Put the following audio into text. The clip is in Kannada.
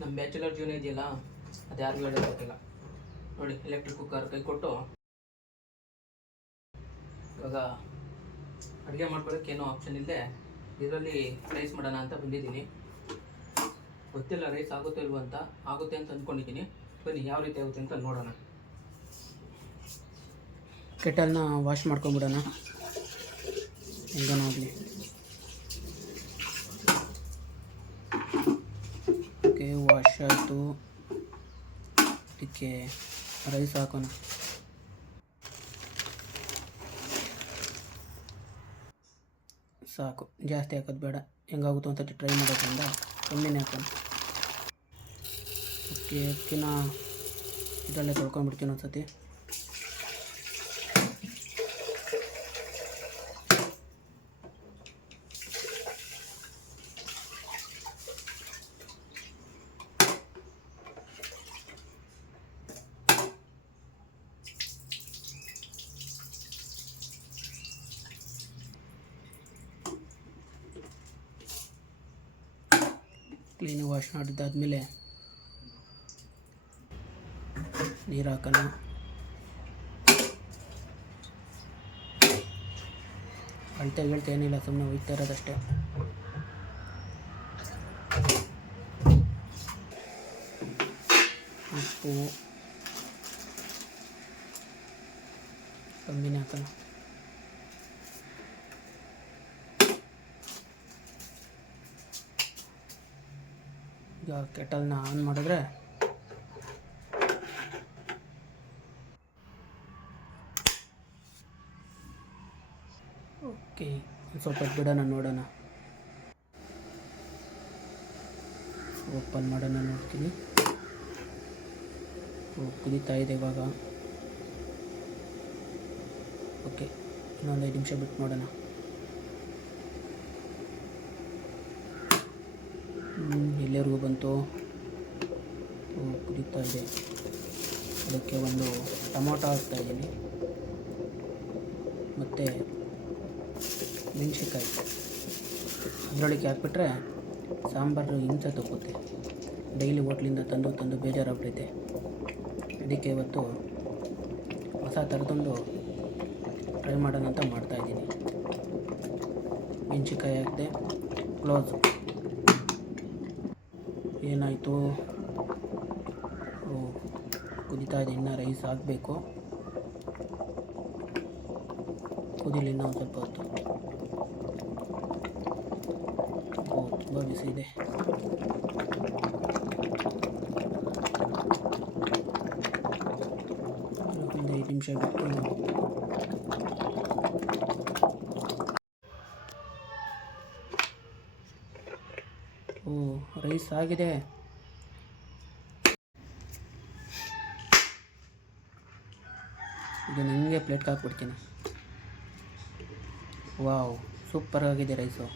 ನಮ್ಮ ಬ್ಯಾಚುಲರ್ ಜೀವನ ಇದೆಯಲ್ಲ, ಅದು ಯಾರಿಗೂ ಹೇಳೋದು ಗೊತ್ತಿಲ್ಲ. ನೋಡಿ, ಎಲೆಕ್ಟ್ರಿಕ್ ಕುಕ್ಕರ್ ಕೈ ಕೊಟ್ಟು ಇವಾಗ ಅಡುಗೆ ಮಾಡ್ಕೊಳ್ಳೋಕೆ ಏನೋ ಆಪ್ಷನ್ ಇಲ್ಲದೆ ಇದರಲ್ಲಿ ರೈಸ್ ಮಾಡೋಣ ಅಂತ ಬಂದಿದ್ದೀನಿ. ಗೊತ್ತಿಲ್ಲ ರೈಸ್ ಆಗುತ್ತೋ ಇಲ್ವೋ ಅಂತ. ಆಗುತ್ತೆ ಅಂತ ಅಂದ್ಕೊಂಡಿದ್ದೀನಿ. ಬನ್ನಿ ಯಾವ ರೀತಿ ಆಗುತ್ತೆ ಅಂತ ನೋಡೋಣ. ಕೆಟಲ್ನ ವಾಶ್ ಮಾಡ್ಕೊಂಬಿಡೋಣ, ಹೆಂಗನಾಗಲಿ. ಓಕೆ, ವಾಶ್ ಆಯಿತು. ಇದಕ್ಕೆ ರೈಸ್ ಹಾಕೋಣ. ಸಾಕು, ಜಾಸ್ತಿ ಹಾಕೋದು ಬೇಡ. ಹೆಂಗಾಗುತ್ತೋ ಅಂತ ಟ್ರೈ ಮಾಡೋದ್ರಿಂದ ಕಮ್ಮಿನೇ ಹಾಕೋಣ. ಓಕೆ, ಅಕ್ಕಿನ ಇದರಲ್ಲೇ ತೊಳ್ಕೊಂಡ್ಬಿಡ್ತೀನಿ ಒಂದ್ಸತಿ. ಕ್ಲೀನಾಗಿ ವಾಶ್ ಮಾಡಿದ್ದಾದಮೇಲೆ ನೀರು ಹಾಕೋಣ. ಅಳ್ತೆ ಏನಿಲ್ಲ, ಸುಮ್ಮನೆ ಒಯ್ತಾ ಇರೋದಷ್ಟೇ. ಉಪ್ಪು ಕಮ್ಮಿನೇ ಹಾಕೋಣ. ಈಗ ಕೆಟಲ್ನ ಆನ್ ಮಾಡಿದ್ರೆ ಓಕೆ, ಸ್ವಲ್ಪ ಬಿಡೋಣ, ನೋಡೋಣ. ಓಪನ್ ಮಾಡೋಣ, ನೋಡ್ತೀನಿ. ಕುದೀತಾ ಇದೆ ಇವಾಗ. ಓಕೆ, ಇನ್ನೊಂದು 5 ನಿಮಿಷ ಬಿಟ್ಟು ನೋಡೋಣ. ಎಲ್ಲರಿಗೂ ಬಂತು. ಕುದೀತಾ ಇದೆ. ಅದಕ್ಕೆ ಒಂದು ಟೊಮೊಟೊ ಹಾಕ್ತಾಯಿದ್ದೀನಿ, ಮತ್ತು ಮೆಣಸಿನ್ಕಾಯಿ ಅದರೊಳಗೆ ಹಾಕ್ಬಿಟ್ರೆ ಸಾಂಬಾರು ಹಿಂಸೆ ತಪ್ಪುತ್ತೆ. ಡೈಲಿ ಹೋಟ್ಲಿಂದ ತಂದು ಬೇಜಾರಾಗ್ಬಿಟ್ಟೈತೆ. ಅದಕ್ಕೆ ಇವತ್ತು ಹೊಸ ಥರದೊಂದು ಟ್ರೈ ಮಾಡೋಣ ಅಂತ ಮಾಡ್ತಾಯಿದ್ದೀನಿ. ಮೆಣಸಿನ್ಕಾಯಿ ಹಾಕಿದೆ, ಕ್ಲೋಸು. ಏನಾಯಿತು? ಕುದೀತಾ ಇದೆ, ಇನ್ನೂ ರೈಸ್ ಹಾಕಬೇಕು. ಕುದೀಲಿ ಇನ್ನೂ ಒಂದು ಸ್ವಲ್ಪ ಹೊತ್ತು. ತುಂಬ ಬಿಸಿ ಇದೆ. ಒಂದು 5 ನಿಮಿಷ ಬಿಟ್ಟು ರೈಸ್ ಆಗಿದೆ. ಇದು ನನಗೆ ಪ್ಲೇಟ್ಗೆ ಹಾಕ್ಬಿಡ್ತೀನಿ. ವಾವ್, ಸೂಪರ್ ಆಗಿದೆ ರೈಸು.